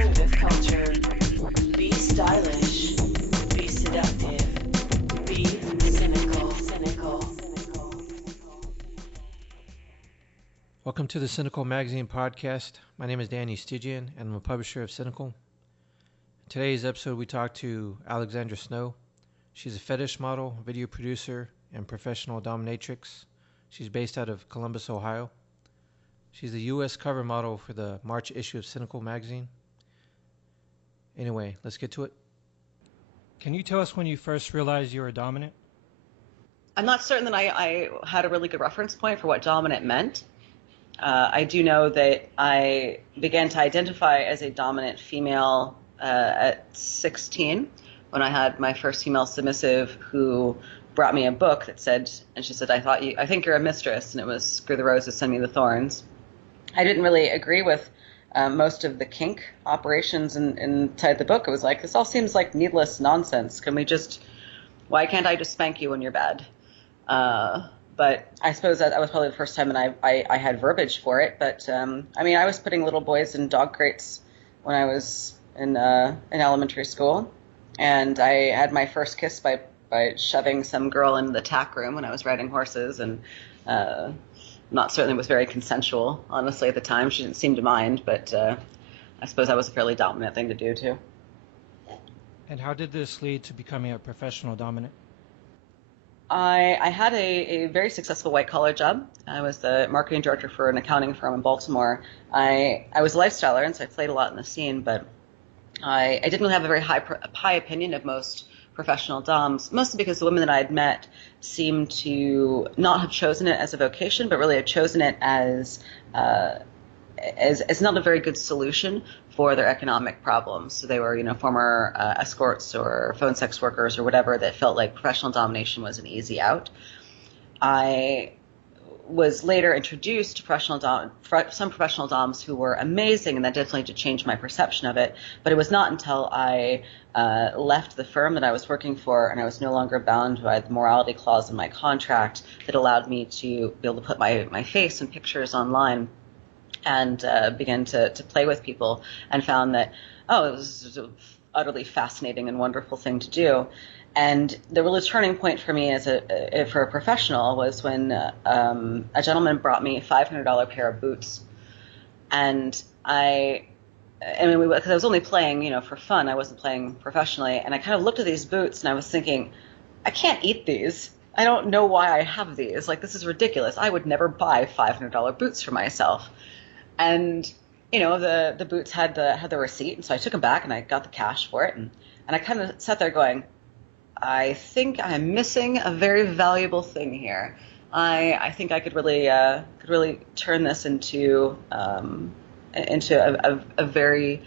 alternative culture. Be stylish. Be seductive. Be cynical. Welcome to the Sinical Magazine podcast. My name is Stygion, and I'm a publisher of Sinical. In today's episode, we talk to Alexandra Snow. She's a fetish model, video producer, and professional dominatrix. She's based out of Columbus, Ohio. She's the U.S. cover model for the March issue of Sinical Magazine. Anyway, let's get to it. Can you tell us when you first realized you were dominant? I'm not certain that I had a really good reference point for what dominant meant. I do know that I began to identify as a dominant female at 16 when I had my first female submissive who brought me a book that said, and she said, I think you're a mistress, and it was Screw the Roses, Send Me the Thorns. I didn't really agree with most of the kink operations inside the book. It was like, this all seems like needless nonsense. Why can't I just spank you when you're bad? But I suppose that was probably the first time that I had verbiage for it. But I was putting little boys in dog crates when I was in elementary school, and I had my first kiss by shoving some girl into the tack room when I was riding horses, and not certainly was very consensual, honestly, at the time. She didn't seem to mind, but I suppose that was a fairly dominant thing to do, too. And how did this lead to becoming a professional dominant? I had a very successful white-collar job. I was the marketing director for an accounting firm in Baltimore. I was a lifestyler, and so I played a lot in the scene, but I didn't really have a very high opinion of most professional doms, mostly because the women that I had met seemed to not have chosen it as a vocation, but really had chosen it as not a very good solution for their economic problems. So they were, former escorts or phone sex workers or whatever that felt like professional domination was an easy out. I was later introduced to some professional doms who were amazing, and that definitely did change my perception of it. But it was not until I left the firm that I was working for, and I was no longer bound by the morality clause in my contract, that allowed me to be able to put my face and pictures online and began to play with people, and found that, it was an utterly fascinating and wonderful thing to do. And the really turning point for me for a professional was when a gentleman brought me a $500 pair of boots. And because I was only playing, for fun, I wasn't playing professionally. And I kind of looked at these boots and I was thinking, I can't eat these. I don't know why I have these. Like, this is ridiculous. I would never buy $500 boots for myself. And, the boots had the receipt. And so I took them back and I got the cash for it. And I kind of sat there going, I think I'm missing a very valuable thing here. I think I could really turn this into a very,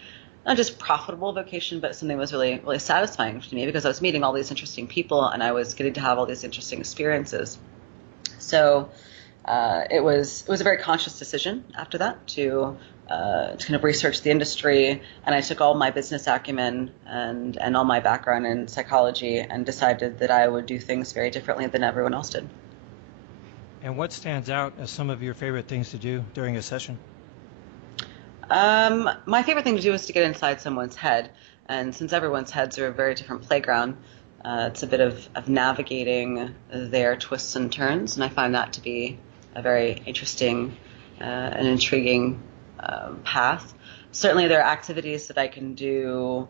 not just profitable vocation, but something that was really, really satisfying to me, because I was meeting all these interesting people and I was getting to have all these interesting experiences. So it was a very conscious decision after that to kind of research the industry, and I took all my business acumen and all my background in psychology and decided that I would do things very differently than everyone else did. And what stands out as some of your favorite things to do during a session? My favorite thing to do is to get inside someone's head, and since everyone's heads are a very different playground, it's a bit of navigating their twists and turns, and I find that to be a very interesting and intriguing path. Certainly there are activities that I can do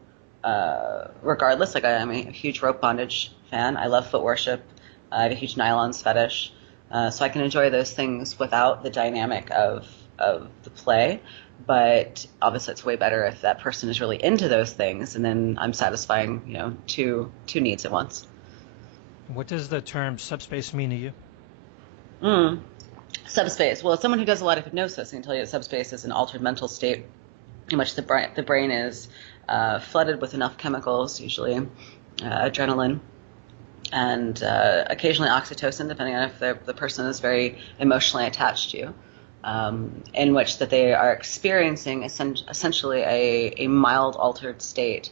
regardless. Like, I'm a huge rope bondage fan. I love foot worship. I have a huge nylons fetish. So I can enjoy those things without the dynamic of the play. But obviously it's way better if that person is really into those things, and then I'm satisfying, two needs at once. What does the term subspace mean to you? Subspace. Well, as someone who does a lot of hypnosis, I can tell you that subspace is an altered mental state in which the brain is flooded with enough chemicals, usually adrenaline, and occasionally oxytocin, depending on if the person is very emotionally attached to you, in which that they are experiencing essentially a mild altered state.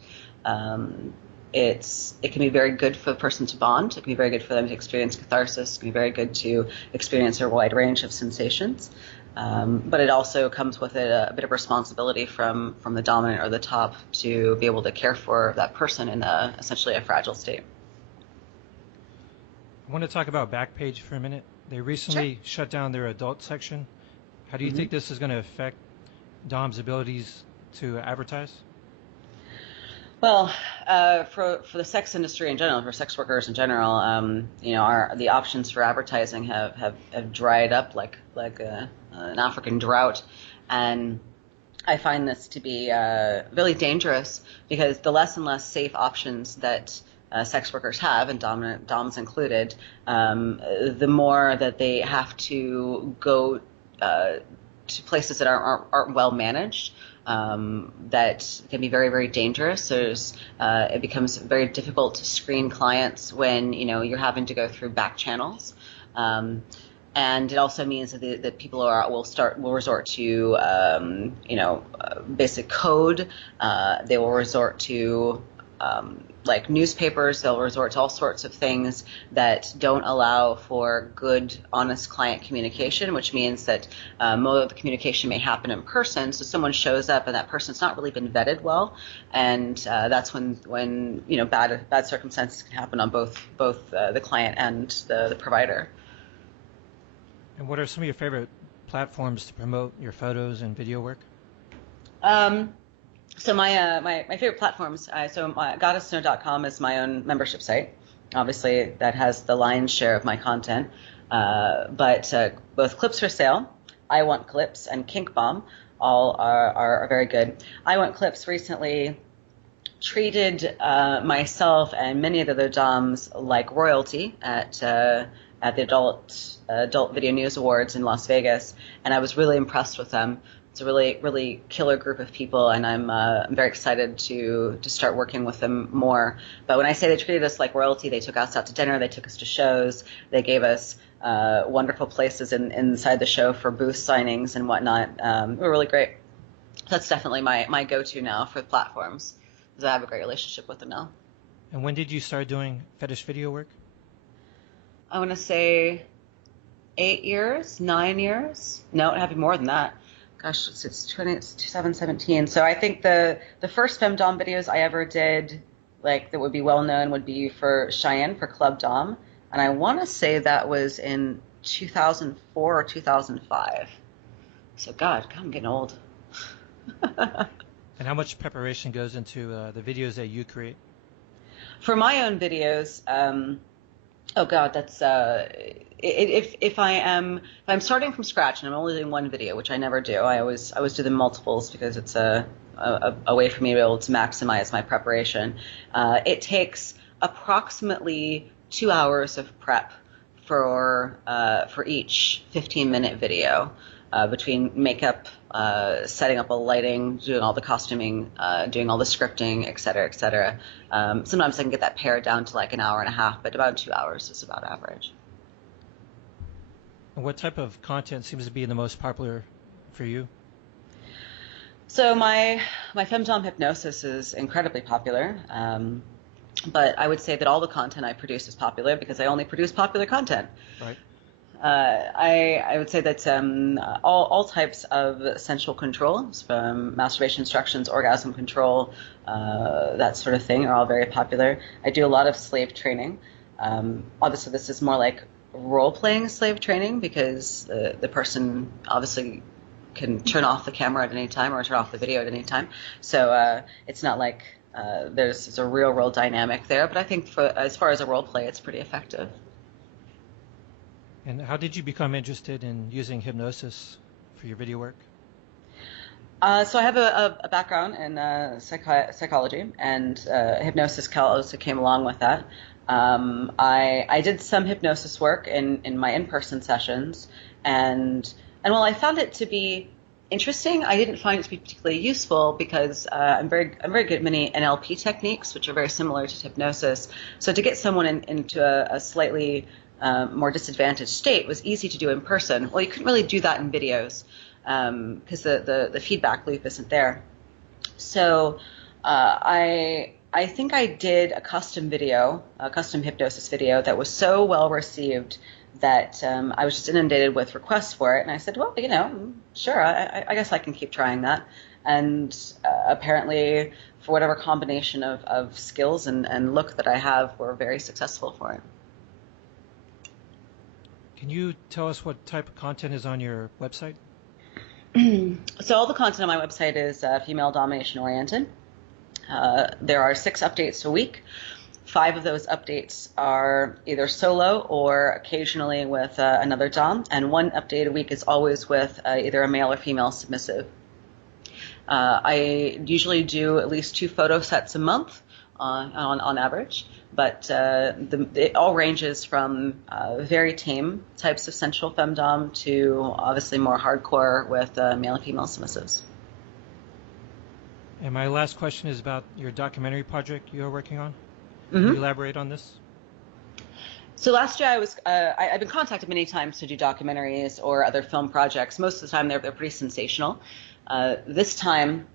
It can be very good for the person to bond. It can be very good for them to experience catharsis. It can be very good to experience a wide range of sensations. But it also comes with it a bit of responsibility from the dominant or the top to be able to care for that person in essentially a fragile state. I want to talk about Backpage for a minute. They recently shut down their adult section. How do you think this is going to affect Dom's abilities to advertise? Well, for the sex industry in general, for sex workers in general, the options for advertising have dried up like an African drought, and I find this to be really dangerous because the less and less safe options that sex workers have, and doms included, the more that they have to go to places that aren't well managed. That can be very, very dangerous. It becomes very difficult to screen clients when you're having to go through back channels, and it also means that people will resort to basic code. They will resort to like newspapers. They'll resort to all sorts of things that don't allow for good, honest client communication, which means that most of the communication may happen in person. So someone shows up and that person's not really been vetted well, and that's when bad circumstances can happen on both the client and the provider. And what are some of your favorite platforms to promote your photos and video work? So my favorite platforms, goddesssnow.com is my own membership site. Obviously, that has the lion's share of my content. But both Clips for Sale, I Want Clips, and Kink Bomb all are very good. I Want Clips recently treated myself and many of the other DOMs like royalty at the Adult Video News Awards in Las Vegas, and I was really impressed with them. It's a really, really killer group of people, and I'm very excited to start working with them more. But when I say they treated us like royalty, they took us out to dinner, they took us to shows, they gave us wonderful places inside the show for booth signings and whatnot. They were really great. So that's definitely my go-to now for platforms, because I have a great relationship with them now. And when did you start doing fetish video work? I want to say 8 years, 9 years. No, it had to be more than that. Gosh, it's 2017. So I think the first femdom videos I ever did, like that would be well known, would be for Cheyenne for Club Dom, and I want to say that was in 2004 or 2005. So God, I'm getting old. And how much preparation goes into the videos that you create? For my own videos, oh God, that's if I'm starting from scratch and I'm only doing one video, which I never do. I always do the multiples because it's a way for me to be able to maximize my preparation. It takes approximately 2 hours of prep for each 15-minute video, between makeup, setting up a lighting, doing all the costuming, doing all the scripting, et cetera, et cetera. Sometimes I can get that pared down to like an hour and a half, but about 2 hours is about average. And what type of content seems to be the most popular for you? So my femdom hypnosis is incredibly popular, but I would say that all the content I produce is popular because I only produce popular content. Right. I would say that all types of sensual control, from masturbation instructions, orgasm control, that sort of thing, are all very popular. I do a lot of slave training. Obviously, this is more like role-playing slave training because the person obviously can turn off the camera at any time or turn off the video at any time. So it's not like there's a real world dynamic there. But I think as far as a role play, it's pretty effective. And how did you become interested in using hypnosis for your video work? So I have a background in psychology, and hypnosis also came along with that. I did some hypnosis work in my in-person sessions, and while I found it to be interesting, I didn't find it to be particularly useful because I'm very good at many NLP techniques, which are very similar to hypnosis. So to get someone into a slightly more disadvantaged state was easy to do in person. Well, you couldn't really do that in videos because the feedback loop isn't there. So I think I did a custom hypnosis video that was so well received that I was just inundated with requests for it. And I said, well, sure, I guess I can keep trying that. And apparently, for whatever combination of skills and look that I have, we're very successful for it. Can you tell us what type of content is on your website? So all the content on my website is female domination oriented. There are 6 updates a week. 5 of those updates are either solo or occasionally with another dom, and 1 update a week is always with either a male or female submissive. I usually do at least 2 photo sets a month on average, but it all ranges from very tame types of sensual femdom to obviously more hardcore with male and female submissives. And my last question is about your documentary project you're working on. Mm-hmm. Can you elaborate on this? So last year I've been contacted many times to do documentaries or other film projects. Most of the time they're pretty sensational. This time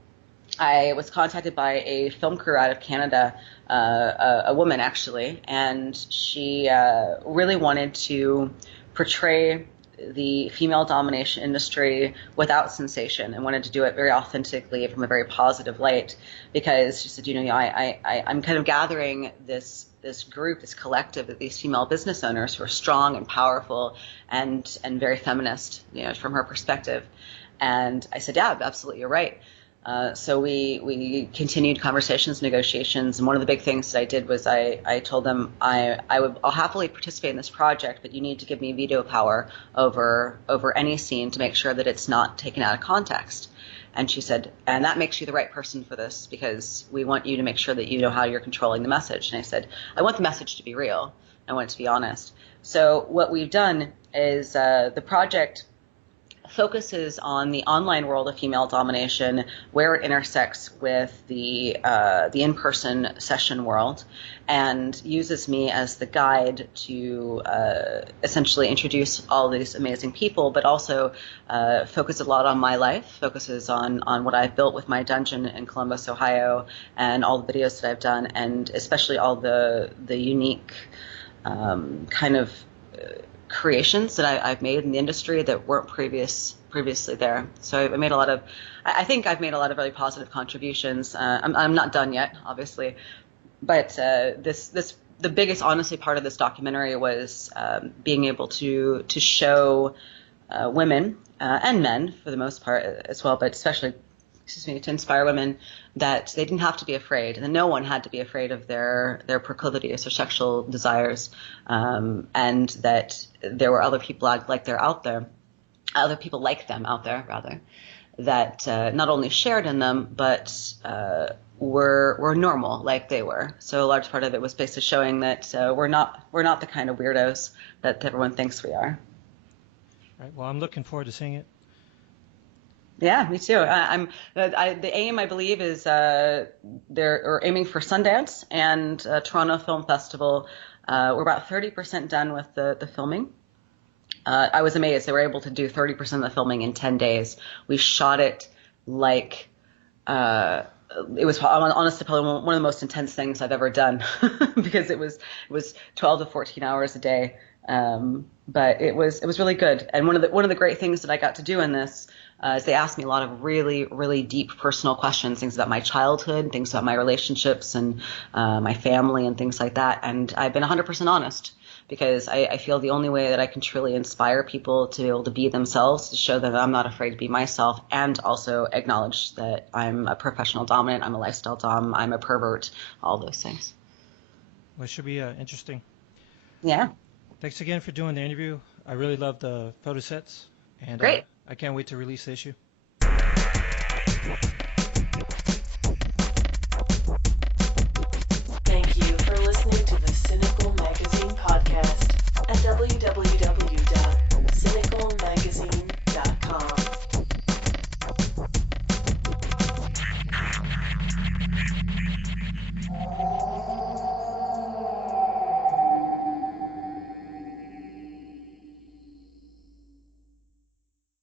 I was contacted by a film crew out of Canada, a woman actually, and she really wanted to portray the female domination industry without sensation and wanted to do it very authentically from a very positive light, because she said, I'm kind of gathering this group, this collective of these female business owners who are strong and powerful and very feminist, from her perspective. And I said, yeah, absolutely, you're right. So we continued conversations, negotiations, and one of the big things that I did was I told them I'll happily participate in this project, but you need to give me veto power over any scene to make sure that it's not taken out of context. And she said, and that makes you the right person for this, because we want you to make sure that you know how you're controlling the message. And I said, I want the message to be real. I want it to be honest. So what we've done is the project focuses on the online world of female domination, where it intersects with the in-person session world, and uses me as the guide to essentially introduce all these amazing people, but also focus a lot on my life, focuses on what I've built with my dungeon in Columbus, Ohio, and all the videos that I've done, and especially all the unique kind of creations that I've made in the industry that weren't previously there. So I think I've made a lot of really positive contributions. I'm not done yet, obviously, but the biggest, honestly, part of this documentary was being able to show women and men for the most part as well, but especially, to inspire women that they didn't have to be afraid, and no one had to be afraid of their proclivities or sexual desires, and that there were other people like them out there, rather, that not only shared in them, but were normal like they were. So a large part of it was basically showing that we're not the kind of weirdos that everyone thinks we are. Right. Well, I'm looking forward to seeing it. Yeah, me too. The aim, I believe, is they're aiming for Sundance and Toronto Film Festival. We're about 30% done with the filming. I was amazed. They were able to do 30% of the filming in 10 days. We shot it like it was honestly probably one of the most intense things I've ever done because it was 12 to 14 hours a day. But it was really good. And one of the great things that I got to do in this is they asked me a lot of really, really deep personal questions, things about my childhood, things about my relationships and my family and things like that. And I've been 100% honest, because I feel the only way that I can truly inspire people to be able to be themselves, to show that I'm not afraid to be myself, and also acknowledge that I'm a professional dominant, I'm a lifestyle dom, I'm a pervert, all those things. Well, it should be interesting. Yeah. Thanks again for doing the interview. I really love the photo sets, and great. I can't wait to release the issue. Thank you for listening to the Sinical Magazine podcast at www.cynicalmagazine.com.